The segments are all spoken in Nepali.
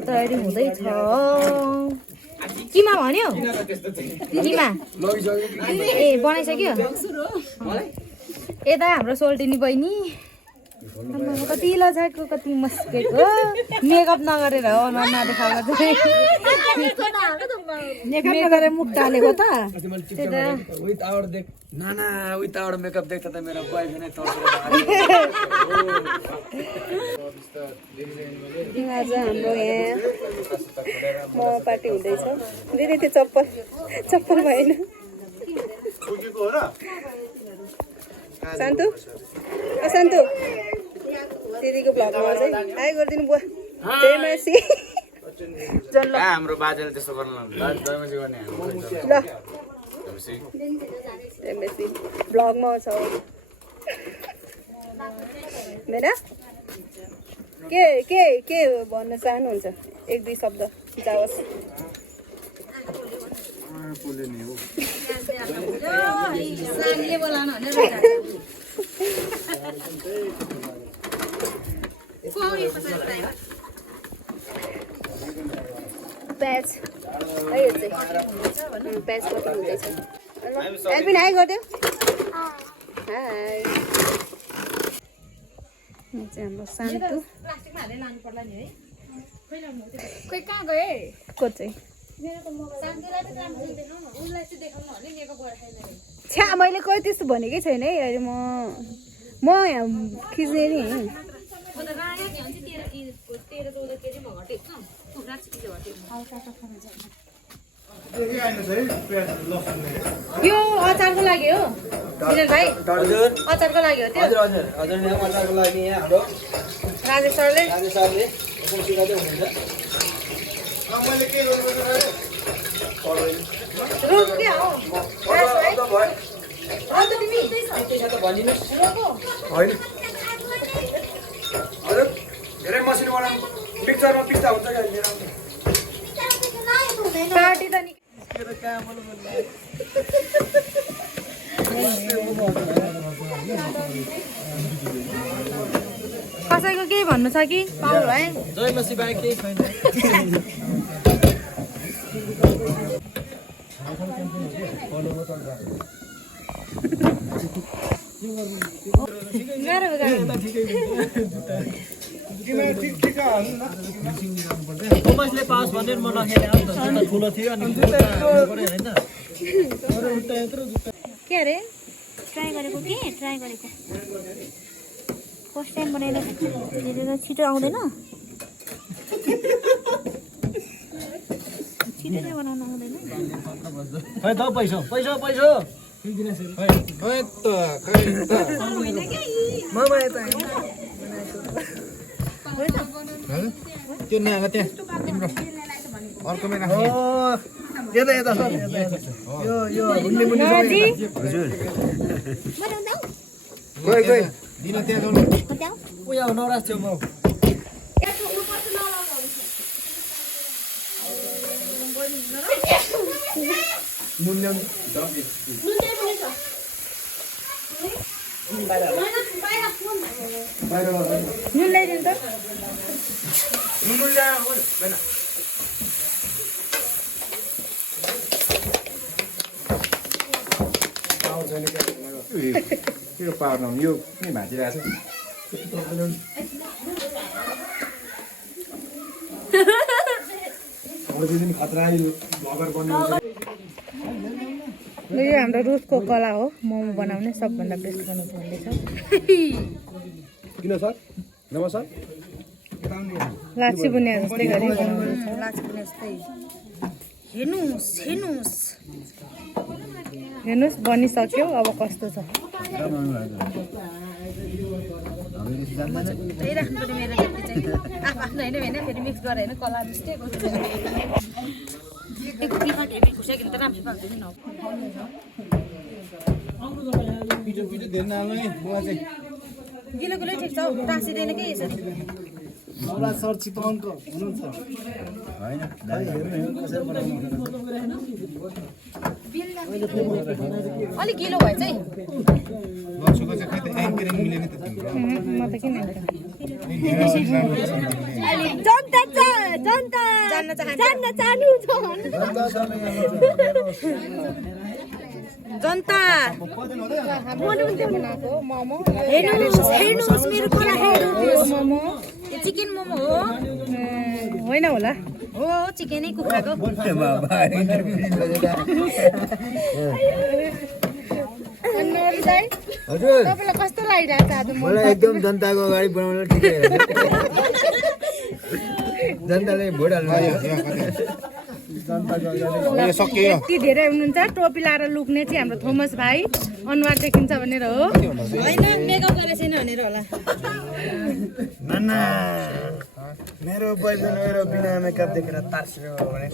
लागि तयारी हुँदैछ किमा भन्यो किमा ए बनाइसक्यो यता हाम्रो सोल्टिनी बहिनी कति लजाको कति मस्केको मेकअप नगरेर हो नदेखाएको चाहिँ मेकअप नगरेर मुख टालेको त नाना विदाउट मेकअप देख्दा त मेरो बॉयफ्रेन्ड नै तर्सेर आज हाम्रो यहाँ म पार्टी हुँदैछ दिदी त्यो चप्पल भएन शान्तु शान्तु दिदीको भ्लगमा चाहिँ हाई गरिदिनु बुवा जय मासी हाम्रो बाजेले त्यस्तो गर्न जयमसी गर्ने ल जय मासी भ्लगमा छ मेरा के भन्न चाहनुहुन्छ एक दुई शब्द जाओस् प्याज है यो चाहिँ प्याज कति हुँदैछ एल्बिन हाई गरिदियो हाई यो चाहिँ हाम्रो शान्तु को चाहिँ छ्या मैले कोही त्यस्तो भनेकै छैन है अहिले म यहाँ खिच्ने नि यो अचारको लागि हो विनोद भाइ अचारको लागि हो त्यो अचारको लागि यहाँ हाम्रो राजेश सरले यसो सिकाउँदै हुनुहुन्छ रोको के हो धेरै मसिनो बनाउनु पिक्चरमा पिक्चा हुन्छ पार्टी त नि कसैको केही भन्नु छ कि पाउल है जय मसी बाहेक केही छैन कसले पास भनेर म नखेले ठुलो थियो अनि के अरे ट्राई गरेको फर्स्ट टाइम बनाएर छिटो आउँदैन छिटो चाहिँ बनाउनु आउँदैन खै त पैसा त्यो नआएको त्यहाँ तिम्रो अर्कोमै राख्नु यता सर यो हुन्ने मुनि हजुर गए दिन त्यहाँ जाउँ उयो नराज थियो म नुन ल्याउनु नुन ल्याइदिनु त नुन ल्याएर यो पार्नु यो नै भाँचिरहेको छ खतरा भगर बन्नु यो हाम्रो रुसको कला हो मोमो बनाउने सबभन्दा बेस्ट गर्नु भन्दैछ किन सर नमस्कार लाछी बुनिया जस्तै गरी बनाउँदैछ लाछी बुनिया जस्तै हेर्नुहोस् बनिसक्यो अब कस्तो छ आफ्नो होइन फेरि मिक्स गरेर होइन कला जस्तै गिलो गिलो ठिक छ टाँसिँदैन कि यसरी सर चितवनको हुनुहुन्छ अलिक गिलो भयो चाहिँ म त किन जान्न चाहनुहुन्छ जनता मोमो हेर्नुहोस् मेरो कुरा हेर्नुहोस् मोमो यो चिकन मोमो हो होइन होला हो चिकनै कुखुराको हजुर तपाईँलाई कस्तो लागिरहेको छ आज मलाई एकदम जनताको अगाडि बनाउन ठिकै जनताले भोट हाल्नु यति धेरै हुनुहुन्छ टोपी लाएर लुक्ने चाहिँ हाम्रो थोमस भाइ अनुहार देखिन्छ भनेर हो होइन मेकअप गरेको छैन भनेर होला नाना मेरो बोयफ्रेन्ड मेरो बिना मेकअप देखेर तार्स्यो भने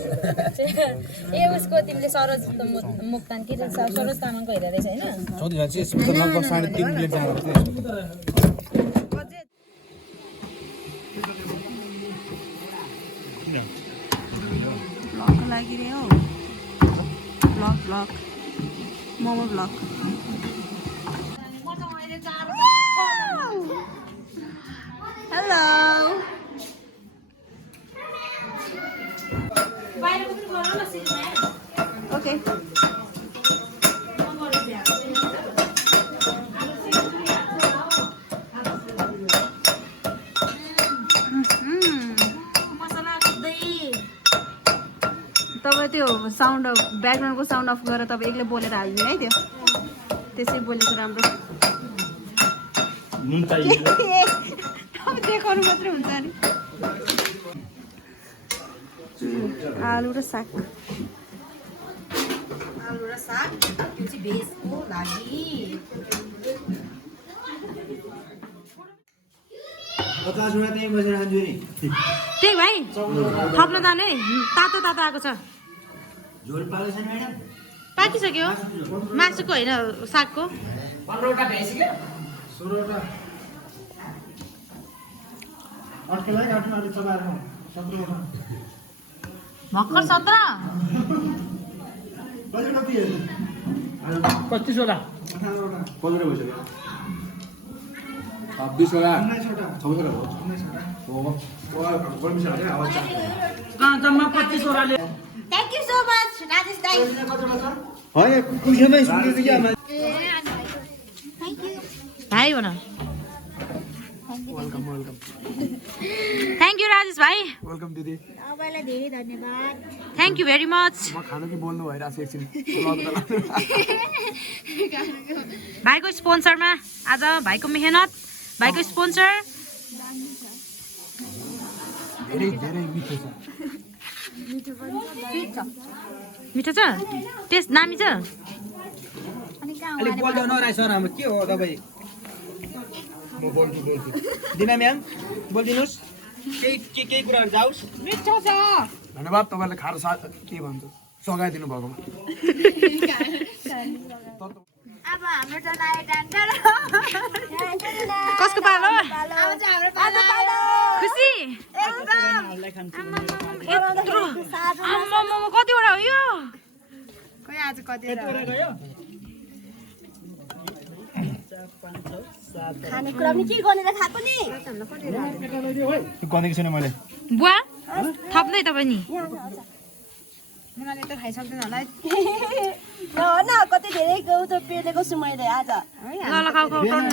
ए उसको तिमीले सरोज मुक्तान कि सरोज तामाङको हेरेर रहेछ होइन लगभग 3.5 प्लेट जाँदा ब्लग लागिरह्यो ब्लग मोमो ब्लग हेलो ओके तपाईँ त्यो साउन्ड ब्याकग्राउन्डको साउन्ड अफ गरेर तपाईँ एक्लै बोलेर हाल्नु है त्यो त्यसै बोलेको राम्रो देखाउनु मात्रै हुन्छ नि आलु र साग यो चाहिँ भेजको लागि 50 रुपैयाँ त्यही बसेर खान्छु नि त्यही भाइ थप्न जाने तातो तातो आएको छ झोल पाएको छैन म्याडम पाकिसक्यो मासुको होइन सागको 15वटा भ्याइसक्यो 16वटा अट्केलाई अट्केलाई चबाएर 17वटा भर्खर 17 कति कति 25 वटा 18वटा 15 भइसक्यो 26 वटा 26 वटा हो गर्मिस हाल्यो आवाज जम्मा 25 वटाले thank you so much Rajesh दाइ होइन कुखुरामै सुन्दै थियो क्या भाइ भन welcome welcome thank you Rajesh भाइ वेलकम दिदी तपाईँलाई धेरै धन्यवाद थ्याङ्क यू भेरी मच म खानु कि बोल्नु भइरहेको छ एकछिन भाइको स्पोन्सरमा आज भाइको मेहनत भाइको स्पोन्सर धेरै धेरै मिठो छ मिठो छ टेस्ट दामी छ अलि बोल्दै नराइ सर हाम्रो के हो तपाईँ म बोल्छु दिना म्याम बोलिदिनुहोस् केही कुराहरू जाओस् मिठो छ धन्यवाद तपाईँले खाएर के भन्छ सघाइदिनु भएकोमा अब हाम्रो टर्न आयो डान्डर कसको पालो अब चाहिँ हाम्रो पालो आयो खुसी एकदम यत्रो आम्मामा कतिवटा हो यो खोइ आज कति खानेकुरा पनि के गरेर खाएको नि गनेको छैन मैले बुवा थप्दै तपाईँ नि उनीहरूले त खाइसक्दैन होला न कति धेरै गाउँ त पेलेको छु मैले आज ल ल खाऊ खाऊ टर्नु